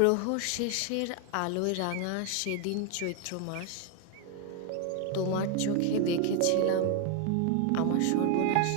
প্রহর শেষের আলোয় রাঙা সেদিন চৈত্র মাস, তোমার চোখে দেখেছিলাম আমার সর্বনাশ।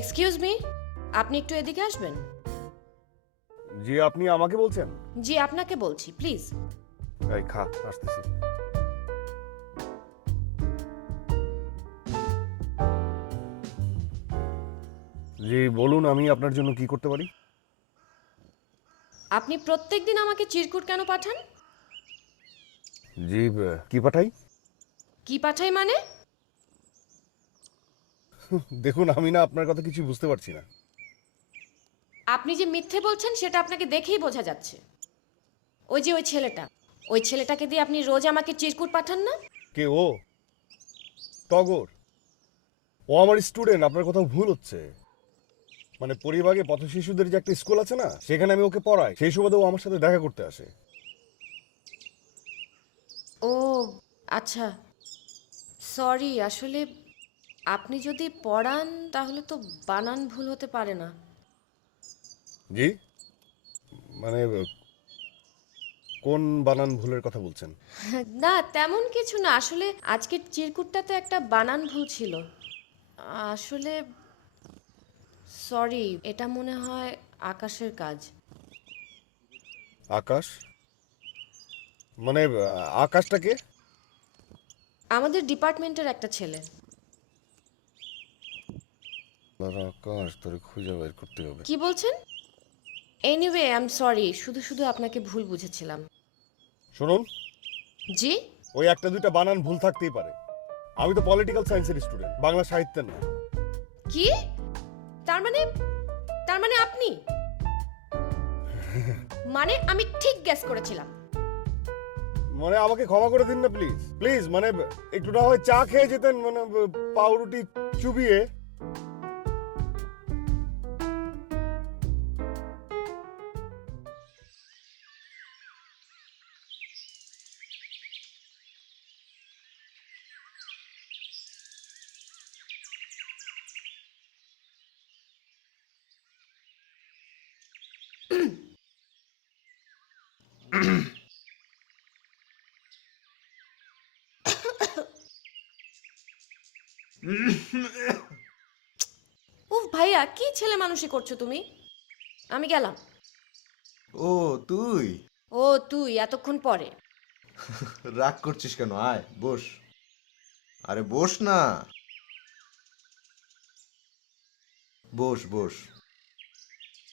এক্সকিউজ মি, আপনি একটু এদিকে আসবেন? জি, আপনি আমাকে বলছেন? জি, আপনাকে বলছি, প্লিজ। এই খা, আসতেছি। জি বলুন, আমি আপনার জন্য কি করতে পারি? আপনি প্রত্যেকদিন আমাকে চিরকুট কেন পাঠান? জি, কি পাঠাই? কি পাঠাই মানে? দেখুন, আমি না আপনার কথা কিছু বুঝতে পারছি না। আপনি যে মিথ্যে বলছেন সেটা আপনাকে দেখেই বোঝা যাচ্ছে। ওই যে ওই ছেলেটাকে দিয়ে আপনি রোজ আমাকে চিরকুট পাঠান না? কে ও? টগর? ও আমার স্টুডেন্ট, আপনার কোথাও ভুল হচ্ছে। মানে পরিবাগে পথ শিশুদের যে একটা স্কুল আছে না, সেখানে আমি ওকে পড়াই, সেই সুবাদে ও আমার সাথে দেখা করতে আসে। ও আচ্ছা, সরি। আসলে আপনি যদি পড়ান তাহলে তো বানান ভুল হতে পারে না। জি, মানে কোন বানান ভুলের কথা বলছেন? না, তেমন কিছু না। আসলে আজকের চিরকুটটাতে একটা বানান ভুল ছিল। আসলে সরি, এটা মনে হয় আকাশের কাজ। আকাশ? মানে আকাশটাকে? আমাদের ডিপার্টমেন্টের একটা ছেলে। আকাশ তোরে খুঁজে বের করতে হবে। কি বলছেন? এনিওয়ে আই এম সরি, শুধু শুধু আপনাকে ভুল বুঝেছিলাম। শুনুন, জি? ওই একটা দুইটা বানান ভুল থাকতেই পারে। আমি তো পলিটিক্যাল সায়েন্সের স্টুডেন্ট, বাংলা সাহিত্যের না। কি? তার মানে তার মানে আপনি? মানে আমি ঠিক গেস করেছিলাম। মানে আমাকে ক্ষমা করে দিন না প্লিজ, প্লিজ। মানে একটু না হয় চা খেয়ে যেতেন, মানে পাউরুটি চুবিয়ে। উফ ভাইয়া, কি ছেলে মানুষই করছো তুমি? আমি গেলাম। ও তুই ও তুই এতক্ষণ পরে? রাগ করছিস কেন? আয় বস। আরে বস না, বস বস।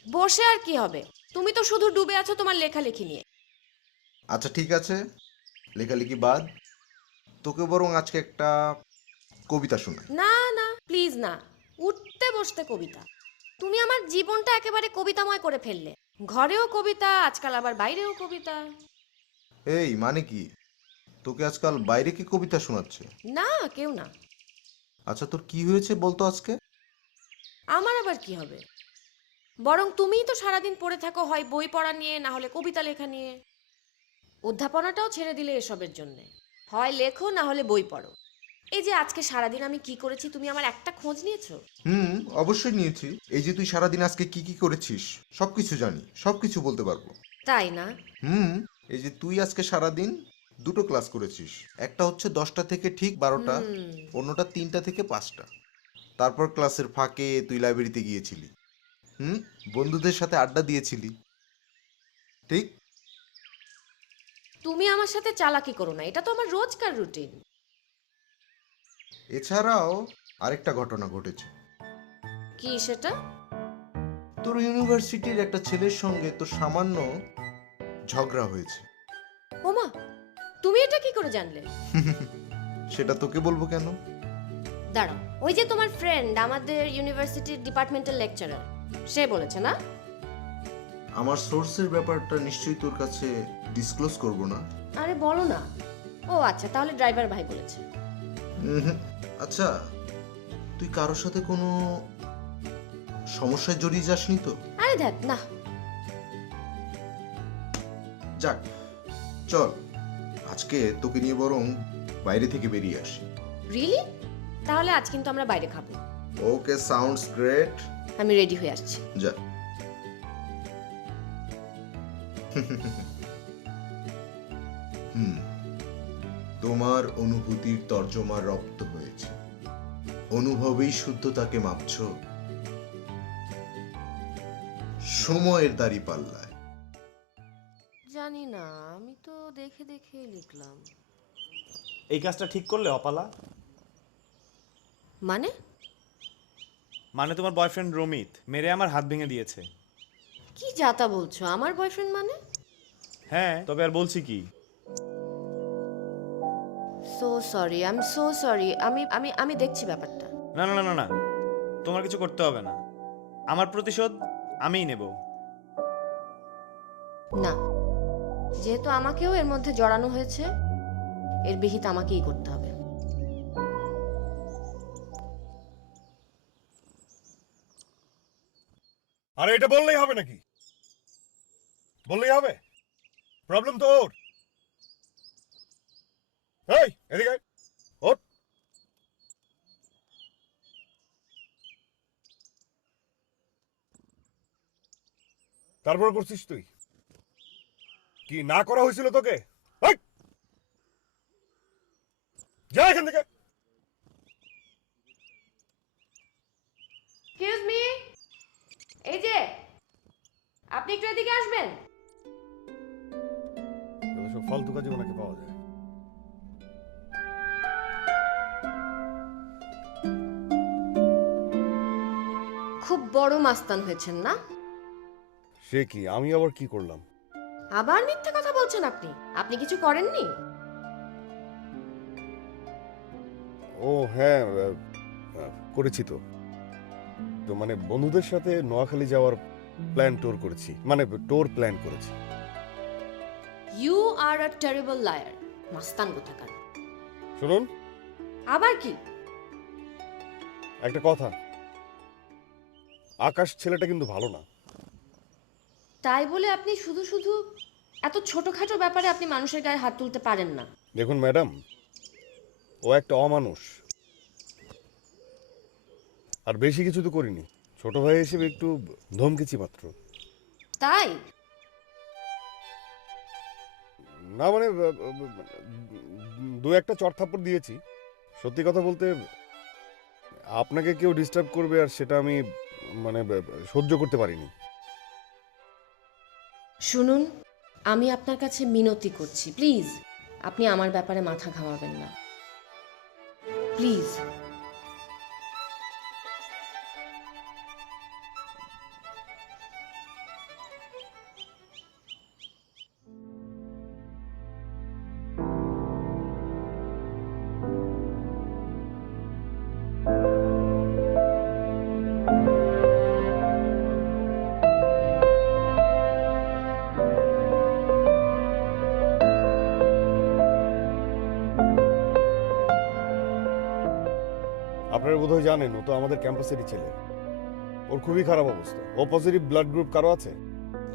বসে আর কি হবে? তুমি তো শুধু ডুবে আছো তোমার লেখালেখি নিয়ে। আচ্ছা ঠিক আছে, লেখালেখি বাদ। তোকে বরং আজকে একটা কবিতা শোনাই। না না, প্লিজ না। উঠতে বসতে কবিতা? তুমি আমার জীবনটা একেবারে কবিতাময় করে ফেললে। ঘরেও কবিতা, আজকাল আবার বাইরেও কবিতা। এই মানে কি, তোকে আজকাল বাইরে কি কবিতা শোনাচ্ছে? না, কেউ না। আচ্ছা তোর কি হয়েছে বলতো আজকে? আমার আবার কি হবে? বরং তুমিই তো সারাদিন পড়ে থাকো হয় বই পড়া নিয়ে, না হলে কবিতা লেখা নিয়ে। অধ্যাপনাটাও ছেড়ে দিলে এসবের জন্যে। হয় লেখো না হলে বই পড়ো। এই যে আজকে সারাদিন আমি কি করেছি তুমি আমার একটা খোঁজ নিয়েছো? হুম, অবশ্যই নিয়েছি। এই যে তুই সারাদিন আজকে কি কি করেছিস সবকিছু জানি, সবকিছু বলতে পারবো। তাই না? হুম, এই যে তুই আজকে সারাদিন দুটো ক্লাস করেছিস। একটা হচ্ছে 10টা থেকে ঠিক 12টা, হুম। অন্যটা 3টা থেকে 5টা। তারপর ক্লাসের ফাঁকে তুই লাইব্রেরিতে গিয়েছিলি। হুম, বন্ধুদের সাথে আড্ডা দিয়েছিলি। ঠিক? তুমি আমার সাথে চালাকি করো না, এটা তো আমার রোজকার রুটিন। এছাড়াও আরেকটা ঘটনা ঘটেছে। কি সেটা? তোর ইউনিভার্সিটির একটা ছেলের সঙ্গে তো সামান্য ঝগড়া হয়েছে। ওমা, তুমি এটা কি করে জানলে? সেটা তোকে বলবো কেন? দাঁড়াও, ওই যে তোমার ফ্রেন্ড আমাদের ইউনিভার্সিটির ডিপার্টমেন্টাল লেকচারার, সে বলেছে না? আমার সোর্সের ব্যাপারটা নিশ্চয়ই তোর কাছে ডিসক্লোজ করব না। আরে বলো না। ও আচ্ছা, তাহলে ড্রাইভার ভাই বলেছে। আচ্ছা, তুই কারোর সাথে কোনো সমস্যায় জড়িয়ে যাসনি তো? আরে দেখ না। যাক, চল আজকে তোকে নিয়ে বরং বাইরে থেকে বেরিয়ে আসি। রিয়েলি? তাহলে আজ কিন্তু আমরা বাইরে খাবো। ওকে, সাউন্ডস গ্রেট। আমি রেডি হয়ে আসছি। যা। তোমার অনুভূতির তর্জমা রপ্ত হয়েছে, অনুভবেই শুদ্ধতাকে মাপছ সময়ের দাড়ি পাল্লায়। জানি না, আমি তো দেখে দেখে লিখলাম। এই কাজটা ঠিক করলে অপালা? মানে? মানে তোমার বয়ফ্রেন্ড রমিত মেরে আমার হাত ভেঙে দিয়েছে। কি যাতা বলছো? আমার বয়ফ্রেন্ড মানে? হ্যাঁ, তবে আর বলছি কি? So sorry, I am so sorry. আমি আমি আমি দেখছি ব্যাপারটা। না না না না না, তোমার কিছু করতে হবে না। আমার প্রতিশোধ আমিই নেব। না, যেহেতু আমাকেও এর মধ্যে জড়ানো হয়েছে, এর বিহিত আমাকেই করতে হবে। আরে এটা বললেই হবে নাকি? বললেই হবে? প্রবলেম তো ওর। এই এদিকে আয়। ওঠ। তারপর করছিস তুই? কি না করা হয়েছিল তোকে? এই! যা এখান থেকে। এক্সকিউজ মি, এই যে আপনি একটু এদিকে আসবেন। সব ফালতু কাজে ওনাকে পাওয়া যায়। খুব বড় মাস্তান হয়েছেন না? সে কি, আমি আবার কি করলাম? আবার মিথ্যে কথা বলছেন আপনি। আপনি কিছু করেননি? ও হ্যাঁ, করেছি তো। তো মানে বন্ধুদের সাথে নোয়াখালী যাওয়ার টোর করেছি, মানে টোর প্ল্যান করেছি। You are a terrible liar. মাস্তান কোথাকার। শুনুন, আবার কি? একটা কথা, আকাশ ছেলেটা কিন্তু ভালো না। তাই বলে আপনি শুধু শুধু এত ছোটখাটো ব্যাপারে আপনি মানুষের গায়ে হাত তুলতে পারেন না। দেখুন ম্যাডাম, ও একটা অমানুষ। আর বেশি কিছু তো করিনি, ছোট ভাই হিসেবে একটু ধমকেছি মাত্র। তাই? না মানে দু একটা চড়থাপ্পড় দিয়েছি। সত্যি কথা বলতে, আপনাকে কেউ ডিস্টার্ব করবে আর সেটা আমি মানে সহ্য করতে পারিনি। শুনুন, আমি আপনার কাছে মিনতি করছি, প্লিজ আপনি আমার ব্যাপারে মাথা ঘামাবেন না, প্লিজ। আপনারা বোধহয় জানেন, ও তো আমাদের ক্যাম্পাসেরই ছেলে। ওর খুবই খারাপ অবস্থা। ও পজিটিভ ব্লাড গ্রুপ কারো আছে?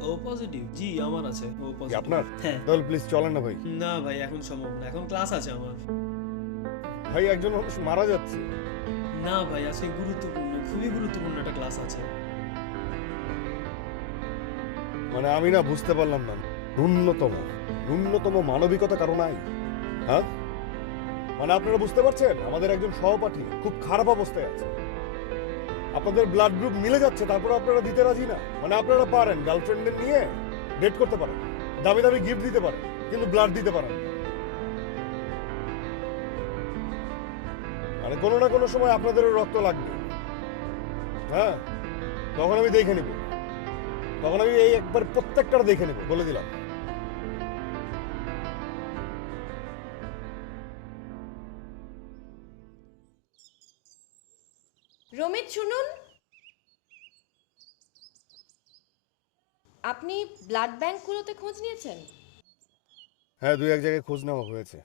ও পজিটিভ? জি আমার আছে। ও কি পজিটিভ। আপনার? হ্যাঁ। তাহলে প্লিজ চলেন না ভাই। না ভাই, এখন সম্ভব না, এখন ক্লাস আছে আমার। ভাই একজন মানুষ মারা যাচ্ছে। না ভাই, আজকে গুরুত্বপূর্ণ, খুবই গুরুত্বপূর্ণ একটা ক্লাস আছে। মানে আমি না বুঝতে পারলাম না, ন্যূনতম মানবিকতা কারো নাই? হ্যাঁ, মানে আপনারা বুঝতে পারছেন, আমাদের একজন সহপাঠী খুব খারাপ অবস্থায় আছে। আপনাদের ব্লাড গ্রুপ মিলে যাচ্ছে, তারপর আপনারা দিতে রাজি না? মানে আপনারা পারেন গার্লফ্রেন্ডদের নিয়ে ডেট করতে পারেন, দামি দামি গিফট দিতে পারেন, কিন্তু ব্লাড দিতে পারেন না। মানে কোনো না কোনো সময় আপনাদেরও রক্ত লাগবে। হ্যাঁ, তখন আমি দেখে নিব, তখন আমি এই একবার প্রত্যেকটা দেখে নেব, বলে দিলাম। রমিত শুনুন, আপনি ব্লাড ব্যাংকগুলোতে খোঁজ নিয়েছেন? হ্যাঁ, দুই এক জায়গায় খোঁজ নেওয়া হয়েছে।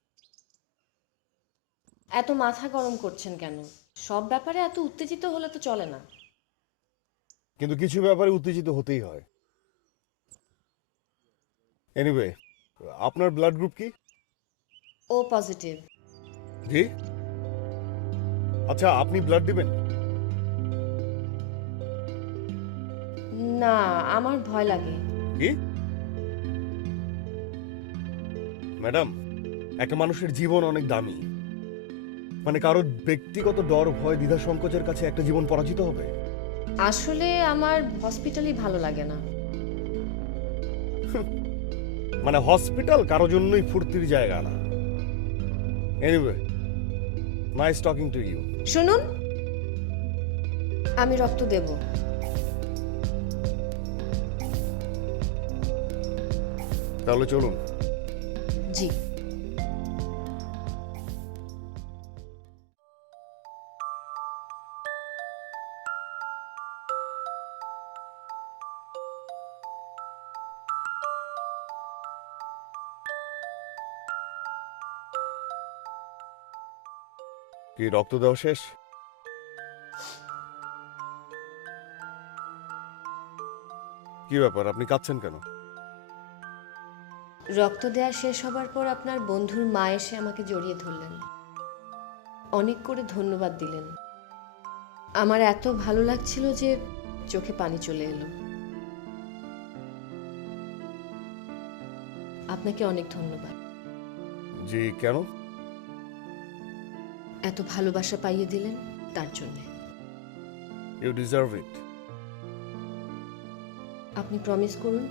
এত মাথা গরম করছেন কেন? সব ব্যাপারে এত উত্তেজিত হলে তো চলে না। কিন্তু কিছু ব্যাপারে উত্তেজিত হতেই হয়। এনিওয়ে, আপনার ব্লাড গ্রুপ কি? ও পজিটিভ। জি। আচ্ছা, আপনি ব্লাড দিবেন? না, আমার ভয় লাগে। কি? ম্যাডাম, একটা মানুষের জীবন অনেক দামি। মানে কারো ব্যক্তিগত ডর, ভয়, দ্বিধা, সংকোচের কাছে একটা জীবন পরাজিত হবে? আসলে আমার হসপিটালই ভালো লাগে না। মানে হসপিটাল কারো জন্যই ফুর্তির জায়গা না। Anyway, nice talking to you. শুনুন, আমি রক্ত দেব। তাহলে চলুন। জি। কি রক্ত দেওয়া শেষ? কি ব্যাপার, আপনি কাঁদছেন কেন? রক্ত দেওয়া শেষ হবার পর আপনার বন্ধুর মা এসে আমাকে জড়িয়ে ধরলেন, অনেক করে ধন্যবাদ দিলেন। আমার এত ভালো লাগছিল যে চোখে পানি চলে এলো। আপনাকে অনেক ধন্যবাদ। জি, কেন? এত ভালোবাসা পাইয়ে দিলেন তার জন্য। You deserve it. আপনি প্রমিস করুন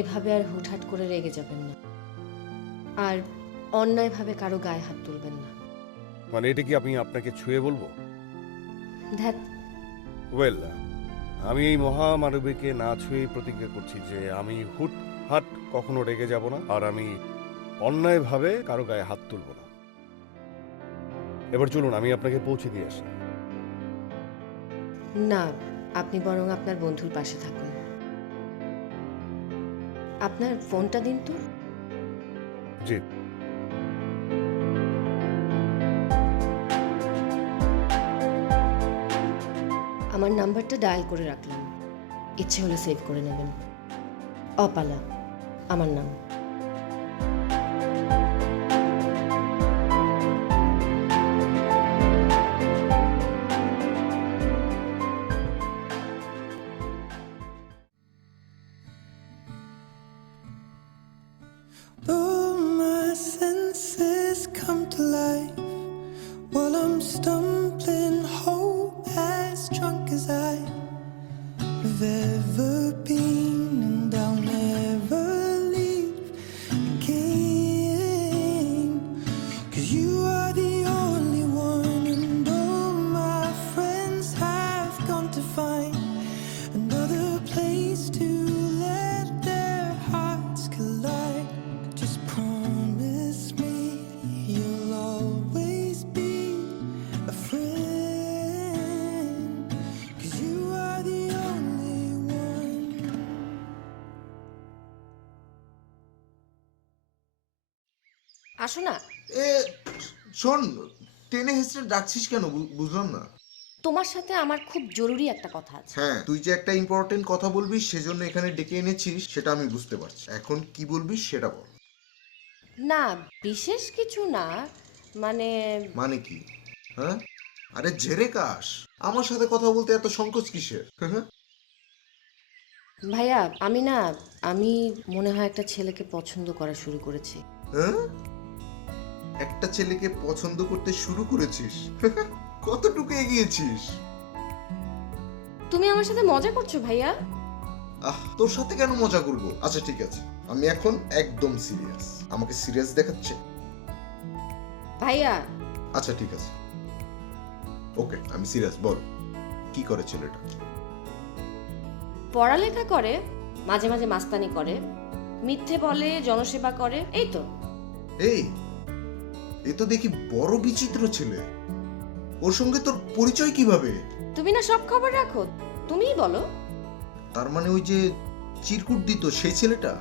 এভাবে আর হুটহাট করে রেগে যাবেন না, আর অন্যায়ভাবে কারো গায়ে হাত তুলবেন না। মানে এটা কি আমি আপনাকে ছুঁয়ে বলবো? ধ্যাত, ওয়েল, আমি এই মহামানবীকে না ছুঁয়েই প্রতিজ্ঞা করছি যে আমি হুটহাট কখনো রেগে যাব না, আর আমি অন্যায়ভাবে কারো গায়ে হাত তুলব না। এবার চলুন, আমি আপনাকে পৌঁছে দিয়ে আসি। না, আপনি বরং আপনার বন্ধুর পাশে থাকুন। আপনার ফোনটা দিন তো। জি। আমার নাম্বারটা ডায়াল করে রাখলাম, ইচ্ছে হলে সেভ করে নেবেন। অপালা আমার নাম। Though my senses come to life while I'm stumbling whole, as drunk as I've ever been, and I'll never leave again. 'Cause you are the only one, and all my friends have gone to find another place to let their hearts collide. Just promise me you'll always be a friend, 'cause you are the only one. আসো না। এ শোন, টেনে হেসড়ে ডাকছিস কেন বুঝলাম না। তোমার সাথে আমার খুব জরুরি একটা কথা আছে। হ্যাঁ, তুই যে একটা ইম্পর্টেন্ট কথা বলবি সেজন্য এখানে ডেকে এনেছিস সেটা আমি বুঝতে পারছি। এখন কি বলবি সেটা বল। না, বিশেষ কিছু না, মানে মানে কি? হ্যাঁ, আরে ঝেড়ে কাশ, আমার সাথে কথা বলতে এত সংকোচ কিসের? ভাইয়া, আমি মনে হয় একটা ছেলেকে পছন্দ করা শুরু করেছি। হ্যাঁ, একটা ছেলেকে পছন্দ করতে শুরু করেছিস? কতটুকু এগিয়েছিস? তুমি আমার সাথে মজা করছো ভাইয়া? তোর সাথে কেন মজা করবো? আচ্ছা ঠিক আছে, আমি এখন একদম সিরিয়াস। আমাকে সিরিয়াস দেখাচ্ছে? ভাইয়া, আচ্ছা ঠিক আছে, ওকে আমি সিরিয়াস। বল, কি করে ছেলেটা? পড়ালেখা করে, মাঝে মাঝে মাস্তানি করে, মিথ্যে বলে, জনসেবা করে, এই তো। এই, এ তো দেখি বড় বিচিত্র ছেলে। ওর সঙ্গে তোর পরিচয় কিভাবে? তুমি না সব খবর রাখো, তুমিই বলো। তার মানে ওই যে চিরকুট দিত সেই ছেলেটা?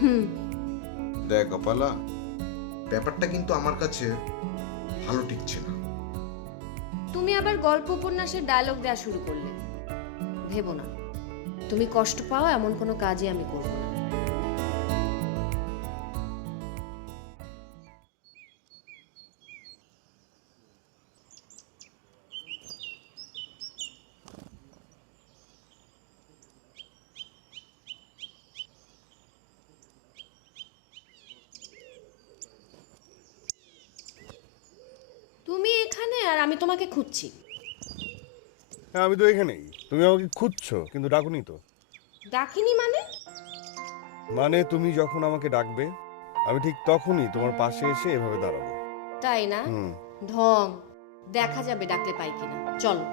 হুম। দেখ কপালা, ব্যাপারটা কিন্তু আমার কাছে ভালো টিকছে না। তুমি আবার গল্প উপন্যাসের ডায়লগ দেওয়া শুরু করলে। ভেবো না, তুমি কষ্ট পাও এমন কোনো কাজই আমি করব না। তুমি এখানে আর আমি তোমাকে খুঁজছি। হ্যাঁ, আমি তো এখানেই। তুমি আমাকে খুঁজছো কিন্তু ডাকুনি তো। ডাকিনি মানে? মানে তুমি যখন আমাকে ডাকবে আমি ঠিক তখনই তোমার পাশে এসে এভাবে দাঁড়াবো। তাই না? হুম। ঢং। দেখা যাবে ডাকলে পাই কিনা। চলো।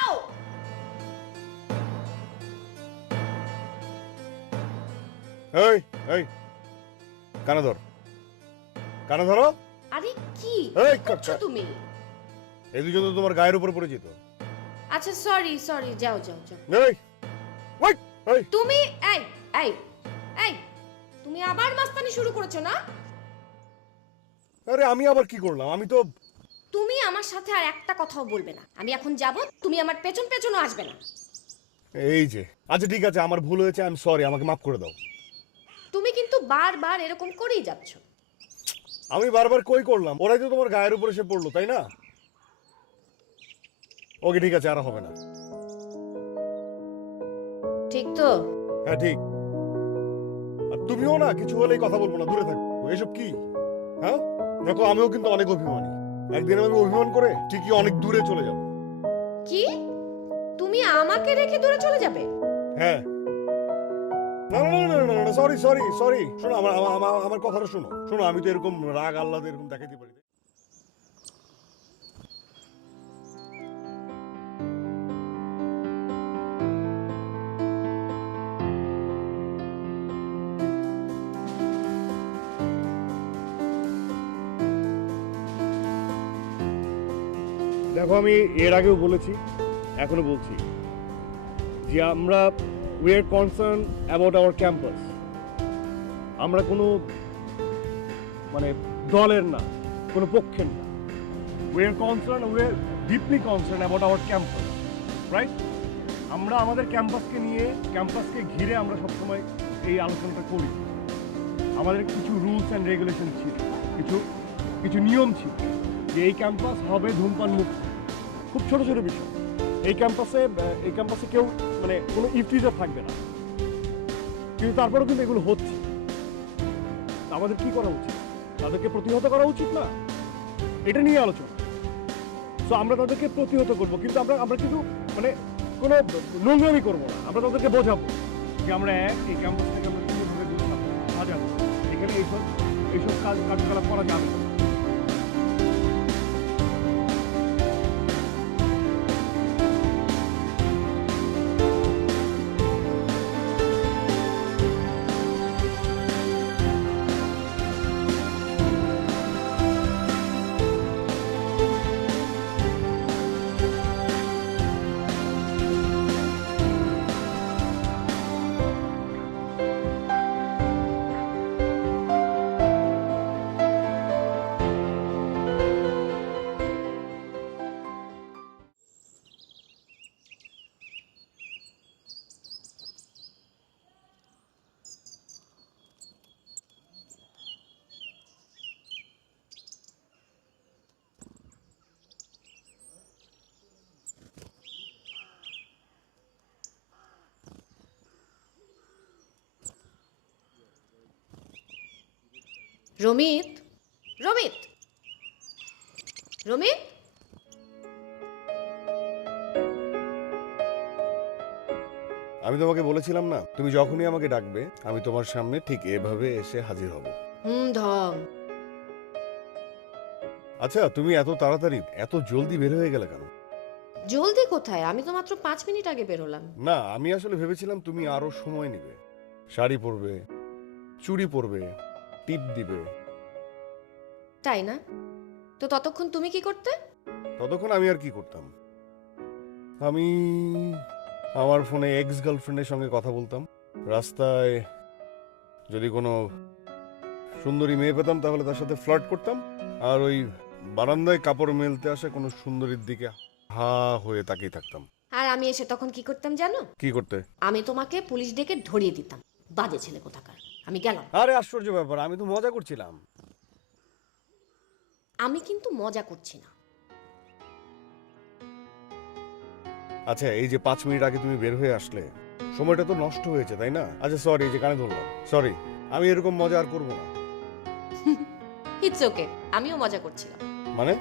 আও! এই এই, কানে ধর, কানে ধরো। আরে কি এই, করছো তুমি? এই দুজন তো তোমার গায়ের উপর পড়ে যেত। আচ্ছা সরি সরি, যাও যাও যাও। এই ওই এই, তুমি এই এই এই তুমি আবার মাস্তানি শুরু করেছো না? আরে আমি আবার কি করলাম? আমি তো তুমি আমার সাথে আর একটা কথাও বলবে না। আমি এখন যাব, তুমি আমার পেছন পেছনও আসবে না। এই যে, আচ্ছা ঠিক আছে, আমার ভুল হয়েছে, আই এম সরি, আমাকে মাফ করে দাও। তুমি কিন্তু বারবার এরকম করেই যাচ্ছ। আমি বারবার কই করলাম? ওরাই তো তোমার গায়ের উপর এসে পড়লো, তাই না? ওকে ঠিক আছে, আর হবে না। ঠিক তো? হ্যাঁ ঠিক। আর তুমিও না কিছু হলেই কথা বলবো না, দূরে থাকো। এসব কি? হ্যাঁ দেখো, আমিও কিন্তু অনেক অভিমানী। একদিন আমি অভিমান করে ঠিকই অনেক দূরে চলে যাব। কি? তুমি আমাকে রেখে দূরে চলে যাবে? হ্যাঁ। না না না না না, সরি সরি সরি। শোনো, আমার আমার আমার কথাটা শোনো। শোনো, আমি তো এরকম রাগ আহ্লাদ এরকম দেখাতে পারি না। দেখো, আমি এর আগেও বলেছি, এখনো বলছি যে আমরা we are concern about our campus. আমরা কোনো মানে দলের না, কোনো পক্ষের না। We are concern, we are deeply concern about our campus, right? আমরা আমাদের ক্যাম্পাসকে নিয়ে, ক্যাম্পাসকে ঘিরে আমরা সবসময় এই আলোচনাটা করি। আমাদের কিছু রুলস অ্যান্ড রেগুলেশন ছিল, কিছু কিছু নিয়ম ছিল যে এই ক্যাম্পাস হবে ধূমপান মুক্ত। খুব ছোট ছোট বিষয়। এই ক্যাম্পাসে কেউ মানে কোনো ইফটিজার থাকবে না, কিন্তু তারপরেও কিন্তু এগুলো হচ্ছে। আমাদের কি করা উচিত? তাদেরকে প্রতিহত করা উচিত না? এটা নিয়ে আলোচনা। তো আমরা তাদেরকে প্রতিহত করব, কিন্তু আমরা কিন্তু মানে কোনো নোংরামি করবো না। আমরা তাদেরকে বোঝাবো যে আমরা এই ক্যাম্পাস থেকে আমরা কিভাবে দূরে সাজাবো। এখানে এইসব কার্যকলাপ করা যাবে না। রমিত, রমিত, রমিত। আমি তোমাকে বলেছিলাম না, তুমি যখনই আমাকে ডাকবে আমি তোমার সামনে ঠিক এভাবে এসে হাজির হব। ঢং। আচ্ছা, তুমি এত তাড়াতাড়ি এত জলদি বের হয়ে গেলে কেন? জলদি কোথায়? আমি তো মাত্র 5 মিনিট আগে বেরোলাম। না, আমি আসলে ভেবেছিলাম তুমি আরো সময় নেবে, শাড়ি পরবে, চুড়ি পরবে, টিপ দিবে। তাই না? তো ততক্ষণ তুমি কি করতে? ততক্ষণ আমি আর কি করতাম? আমি আমার ফোনে এক্স গার্লফ্রেন্ডের সঙ্গে কথা বলতাম। রাস্তায় যদি কোনো সুন্দরী মেয়ে পেতাম তাহলে তার সাথে ফ্লার্ট করতাম। আর ওই বারান্দায় কাপড় মেলতে আসা কোনো সুন্দরীর দিকে হা হয়ে তাকিয়ে থাকতাম। আর আমি এসে তখন কি করতাম জানো? কি করতে? আমি তোমাকে পুলিশ ডেকে ধরিয়ে দিতাম। বাজে ছেলে কোথাকার। আমি গেলাম। আরে আশ্চর্য ব্যাপার, আমি তো মজা করছিলাম। আমি কিন্তু মজা করছি না। আচ্ছা, এই যে 5 মিনিট আগে তুমি বের হয়ে আসলে, সময়টা তো নষ্ট হয়েছে, তাই না? আচ্ছা সরি, এই যে কানে ধরলাম, সরি। আমি এরকম মজা আর করবো না। ইটস ওকে, আমিও মজা করছিলাম। মানে?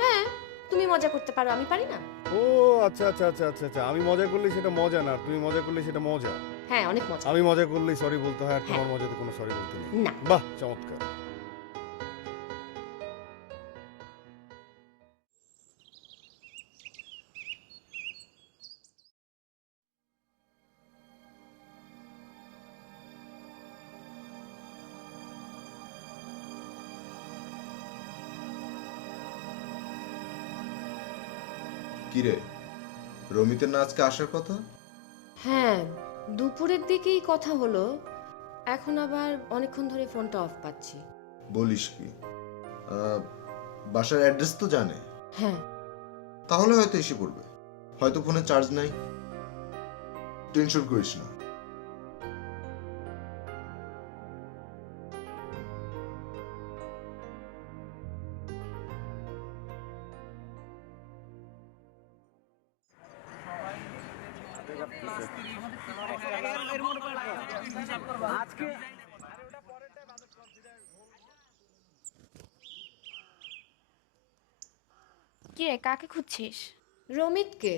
হ্যাঁ, তুমি মজা করতে পারো, আমি পারি না। ও আচ্ছা আচ্ছা আচ্ছা আচ্ছা আচ্ছা, আমি মজা করলে সেটা মজা না, আর তুমি মজা করলে সেটা মজা। হ্যাঁ, অনেক মজা। আমি মজা করলেই সরি বলতে হয়, আর তোমার হ্যাঁ। মজাতে কোনো সরি বলতে নেই। না। বাহ, চমৎকার। কিরে, রমিতের না আজকে আসার কথা? হ্যাঁ, দুপুরের দিকেই কথা হলো। এখন আবার অনেকক্ষণ ধরে ফোনটা অফ পাচ্ছি। বলিস কি? বাসার অ্যাড্রেস তো জানে, হ্যাঁ। তাহলে হয়তো এসে পড়বে। হয়তো ফোনে চার্জ নাই, টেনশন করিস না। কিরে, কাকে খুঁজছিস? রমিতকে।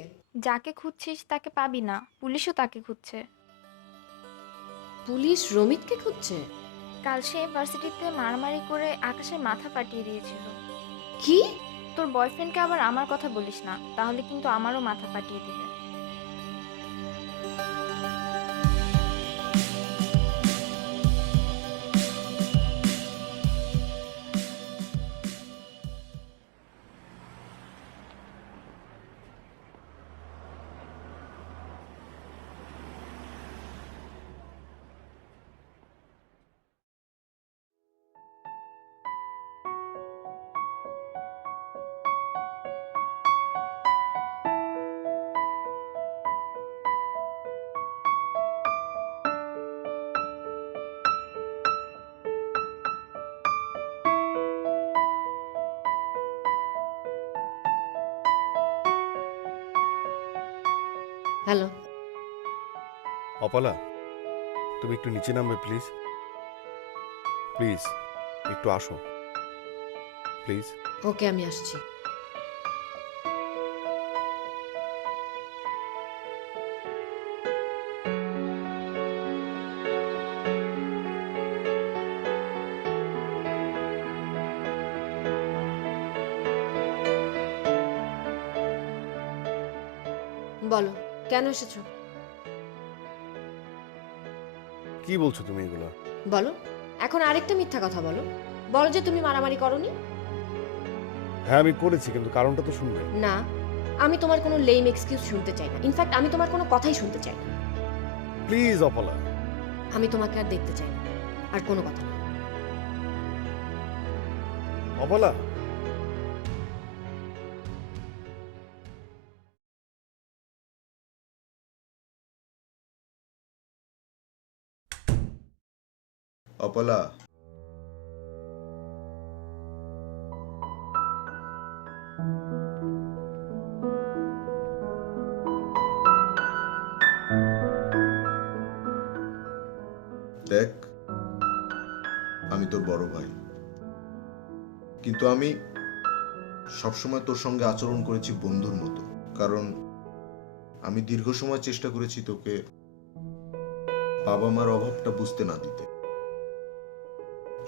যাকে খুঁজছিস তাকে পাবি না, পুলিশও তাকে খুঁজছে। পুলিশ রমিতকে খুঁজছে? কাল সে ভার্সিটিতে মারামারি করে আকাশের মাথা ফাটিয়ে দিয়েছিল। কি? তোর বয়ফ্রেন্ডকে আবার আমার কথা বলিস না, তাহলে কিন্তু আমারও মাথা ফাটিয়ে দিবে। হ্যালো। অপলা, তুমি একটু নিচে নামবে প্লিজ? প্লিজ একটু আসো, প্লিজ। ওকে, আমি আসছি। বলো, কেন এসেছো? কি বলছো তুমি এগুলো? বলো, এখন আরেকটা মিথ্যা কথা বলো। বলো যে তুমি মারামারি করোনি। হ্যাঁ আমি করেছি, কিন্তু কারণটা তো শুনবে। না, আমি তোমার কোনো লেম এক্সকিউজ শুনতে চাই না। ইনফ্যাক্ট আমি তোমার কোনো কথাই শুনতে চাই না। প্লিজ অপলা। আমি তোমাকে আর দেখতে চাই না, আর কোনো কথা না। অপলা, অপলা, দেখ, আমি তোর বড় ভাই, কিন্তু আমি সবসময় তোর সঙ্গে আচরণ করেছি বন্ধুর মতো, কারণ আমি দীর্ঘ সময় চেষ্টা করেছি তোকে বাবা মার অভাবটা বুঝতে না দিতে।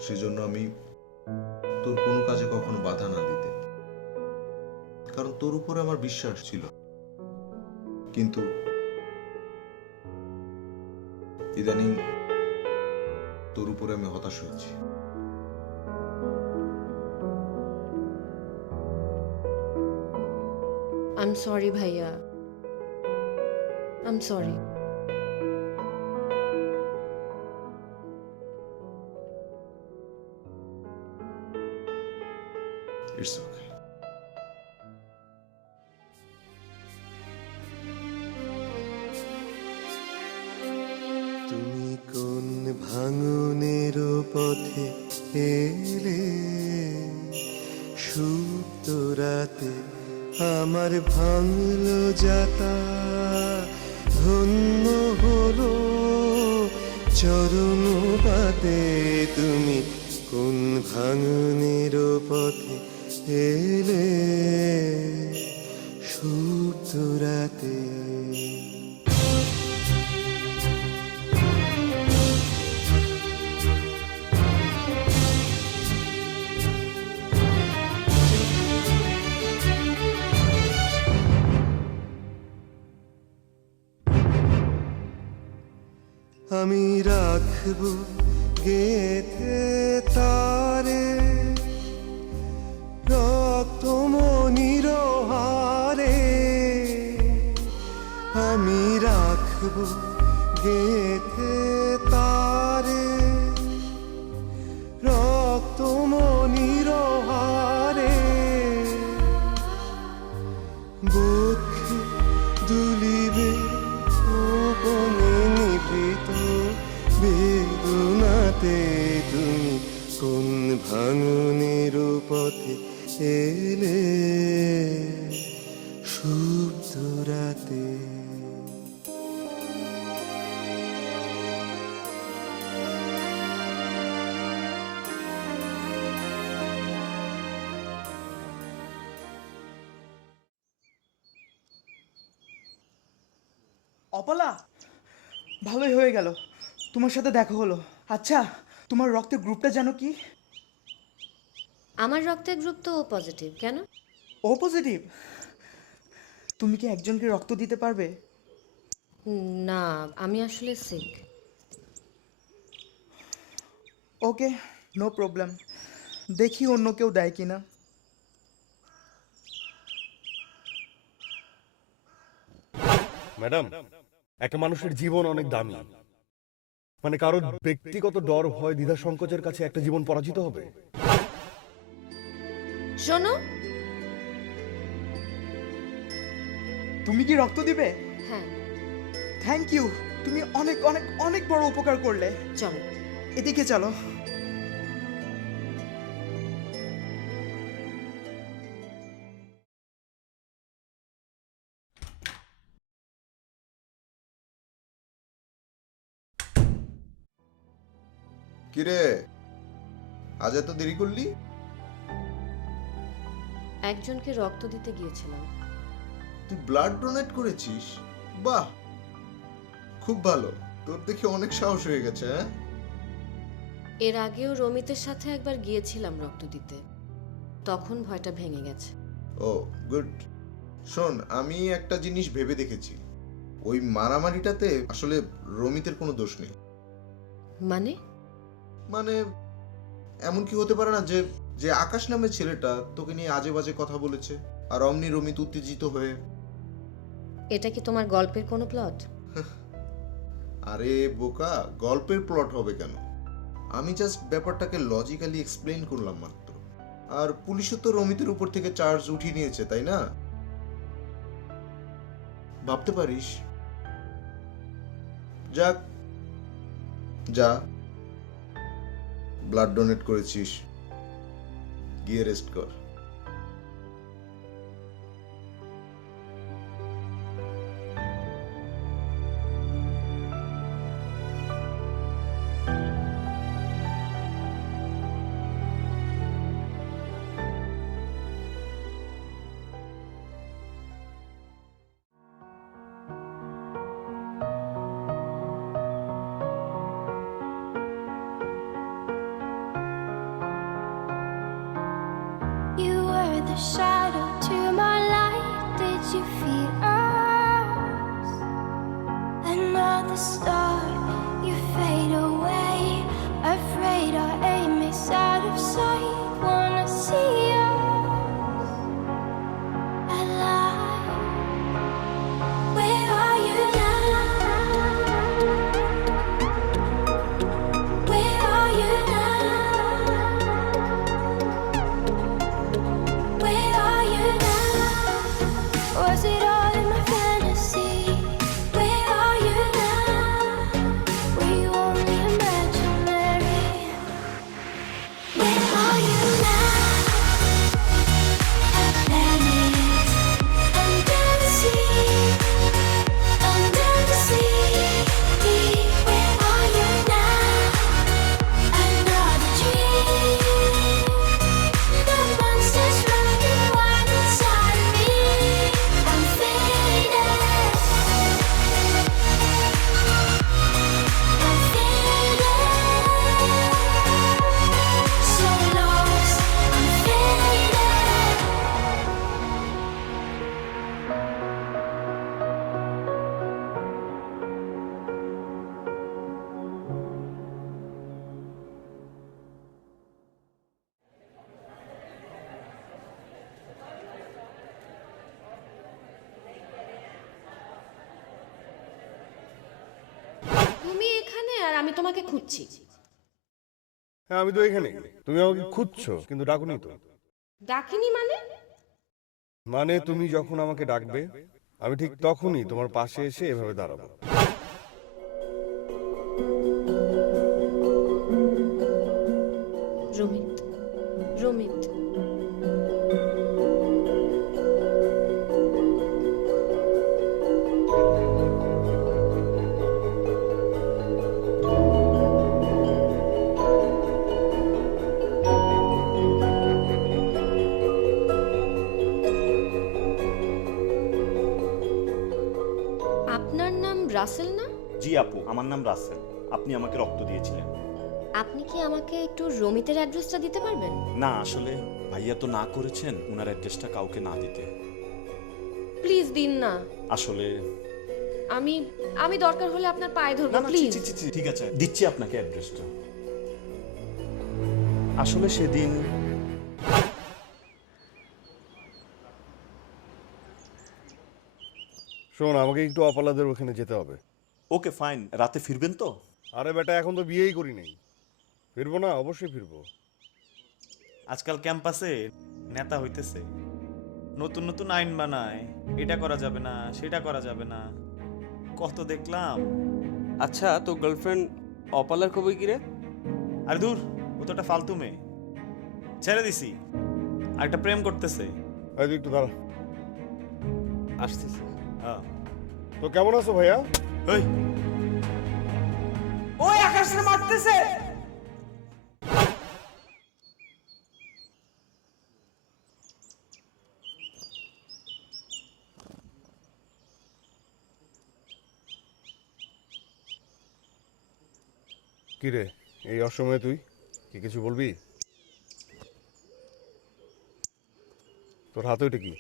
সেজন্য আমি তোর কোনো কাজে কখনো বাধা না দিতে, কারণ তোর উপরে আমার বিশ্বাস ছিল। কিন্তু ইদানিং তোর উপরে আমি হতাশ হয়েছি। আই এম সরি ভাইয়া, I am sorry. It's okay. তুমি কোন ভাঙনের পথে এলে, সুপ্ত রাতে আমার ভাঙলো যাতা, ধন্য হলো চরণ পাতে। তুমি কোন ভাঙনের পথে এলে, সুপ্ত রাতে। আমি রাখবো গেথে তারে, রক্ত মনির হারে। আমি রাখবো গেথে তারে, রক্ত মনির হারে। বক্ষে দুলিবে গোপনে নিভৃত বেদনাতে। তুমি কোন ভাঙনের পথে এলে, সুপ্ত রাতে। অপলা, ভালোই হয়ে গেল, তোমার সাথে দেখা হলো। আচ্ছা, তোমার রক্তের গ্রুপটা জানো কি? আমার রক্তের গ্রুপ তো ও পজিটিভ। কেন? ও পজিটিভ? তুমি কি একজনকে রক্ত দিতে পারবে? না, আমি আসলে সিক। ওকে, নো প্রবলেম। দেখি অন্য কেউ দেয় কিনা। ম্যাডাম, একটা মানুষের জীবন অনেক দামি। মানে কারোর ব্যক্তিগত ডর ভয় দ্বিধা সংকোচের কাছে একটা জীবন পরাজিত হবে? শোনো, তুমি কি রক্ত দিবে? হ্যাঁ থ্যাংক ইউ, তুমি অনেক অনেক অনেক বড় উপকার করলে। চলো। এদিকে চলো। কিরে, আজ এত দেরি করলি? একজনকে রক্ত দিতে গিয়েছিলাম। তুই ব্লাড ডোনেট করেছিস? বাহ, খুব ভালো। তোর দেখে অনেক সাহস হয়ে গেছে। হ্যাঁ, এর আগেও রমিতের সাথে একবার গিয়েছিলাম রক্ত দিতে, তখন ভয়টা ভেঙে গেছে। ও গুড। শোন, আমি একটা জিনিস ভেবে দেখেছি, ওই মারামারিটাতে আসলে রমিতের কোনো দোষ নেই। মানে? মানে এমন কি হতে পারে না যে যে আকাশ নামে ছেলেটা তোকে নিয়ে আজে বাজে কথা বলেছে, আর অমনি রমিত উত্তেজিত হয়ে? এটা কি তোমার গল্পের কোনো প্লট? আরে বোকা, গল্পের প্লট হবে কেন? আমি জাস্ট ব্যাপারটাকে লজিক্যালি এক্সপ্লেইন করলাম মাত্র। আর পুলিশও তো রমিতের উপর থেকে চার্জ উঠিয়ে নিয়েছে, তাই না? ভাবতে পারিস। যাক, যা, ব্লাড ডোনেট করেছিস, গিয়ে রেস্ট কর। the shadow to my light. Did you feel us? Another star, you fade away. Afraid our aim is out of sight. Wanna see us alive. Where are you now? Where are you now? Where are you now? Was it all in my fantasy? Where are you now? Were you only imaginary? Where are you now? Atlantis, under the sea, under the sea. Where are you now? Another dream. The monsters running wild inside of me. I'm faded. I'm faded. So lost. I'm faded. তুমি এখানে আর আমি তোমাকে খুঁজছি। হ্যাঁ আমি তো এখানে, তুমি আমাকে খুঁজছো কিন্তু ডাকুনি তো। ডাকিনি মানে? মানে তুমি যখন আমাকে ডাকবে আমি ঠিক তখনই তোমার পাশে এসে এভাবে দাঁড়াবো। রমিত, রমিত, আপনার নাম রাসেল না? জি আপু, আমার নাম রাসেল। আপনি আমাকে রক্ত দিয়েছিলেন। আপনি কি আমাকে একটু রমিতের অ্যাড্রেসটা দিতে পারবেন? না, আসলে ভাইয়া তো না করেছেন ওনার অ্যাড্রেসটা কাউকে না দিতে। প্লিজ দিন না। আসলে আমি আমি দরকার হলে আপনার পায়ে না ধরবো, না, ছি, প্লিজ। ছি, ছি, ছি, ঠিক আছে, দিচ্ছি আপনাকে অ্যাড্রেসটা। আসলে সেদিন শোন, আমাকে একটু অপালাদের ওখানে যেতে হবে। ওকে ফাইন, রাতে ফিরবেন তো? আরে বেটা, এখন তো বিয়েই করি নাই। ফিরবো না, অবশ্যই ফিরবো। আজকাল ক্যাম্পাসে নেতা হইতেছে, নতুন নতুন আইন বানায়, এটা করা যাবে না সেটা করা যাবে না, কত দেখলাম। আচ্ছা, তো গার্লফ্রেন্ড অপালার খবর কি রে? আর দূর, ও তো একটা ফালতু মেয়ে, ছেড়ে দিছি। আর একটা প্রেম করতেছে। এই তুই একটু দাঁড়া। আসতেছে। হ্যাঁ। তো কেমন আছো ভাইয়া? ওই ওই আকাশে মারতেছে। কি রে, এই অসময়ে তুই কি কিছু বলবি? তোর হাতে ওইটা কি?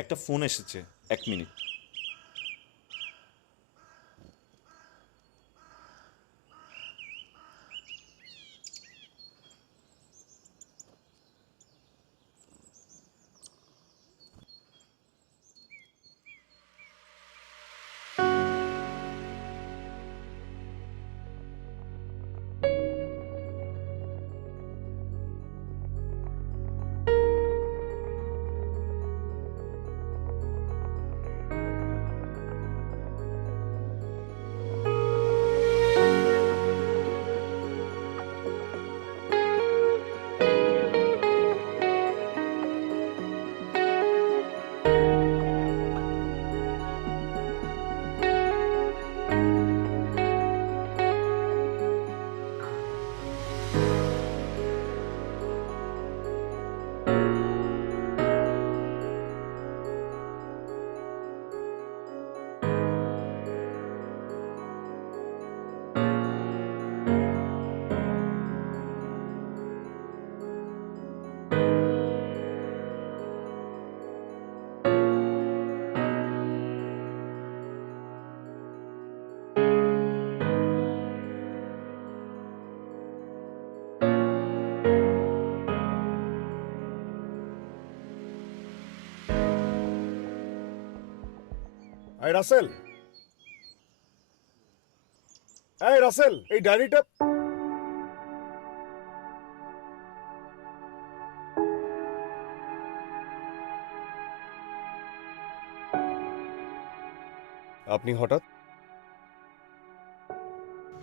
একটা ফোন এসেছে, 1 মিনিট। এই রাসেল, এই ডায়েরিটা। আপনি হঠাৎ?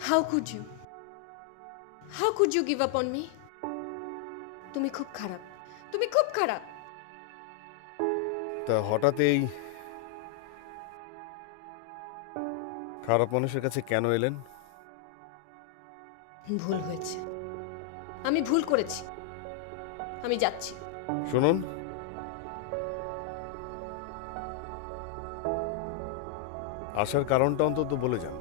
How could you, how could you give up on me? তুমি খুব খারাপ, তুমি খুব খারাপ। তা হঠাৎ এই খারাপ মানুষের কাছে কেন এলেন? ভুল হয়েছে, আমি ভুল করেছি, আমি যাচ্ছি। শুনুন, আসার কারণটা অন্তত বলে যান।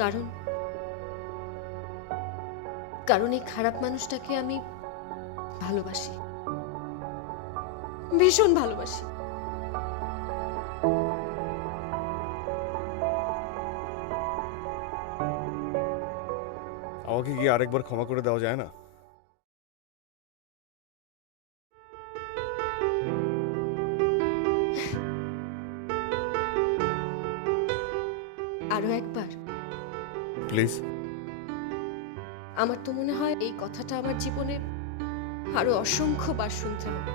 কারণ কারণ এই খারাপ মানুষটাকে আমি ভালোবাসি, ভীষণ ভালোবাসি। আমাকে কি আরেকবার ক্ষমা করে দেওয়া যায় না? আরো একবার? প্লিজ। আমার তো মনে হয় এই কথাটা আমার জীবনে আরো অসংখ্য বার শুনতে হবে।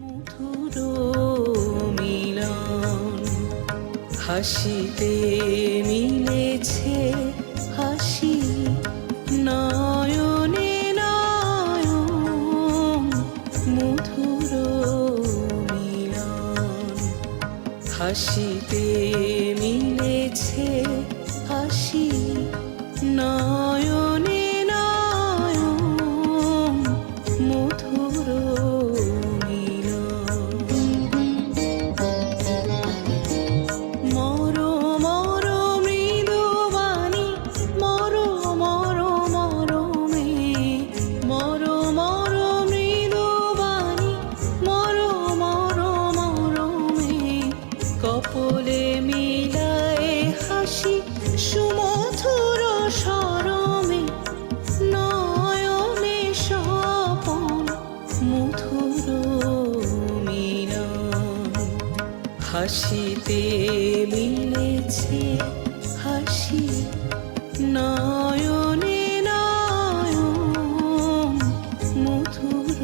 মধুর মিলন হাসিতে মিলেছে হাসি নয়নে নয়ন, মধুর মিলন হাসিতে মিলেছে হাসি নয়নে নয়ন, মধুর মর মর মৃদুবাণী মর মর মরমে, মর মর মৃদুবাণী মর মর মরমে, কপলে মিলায় হাসি সুমধুর স্বরমে, নয়নে স্বপন মধুর মিলন হাসিতে মিলেছে হাসি নয়নে নয়ন, মধুর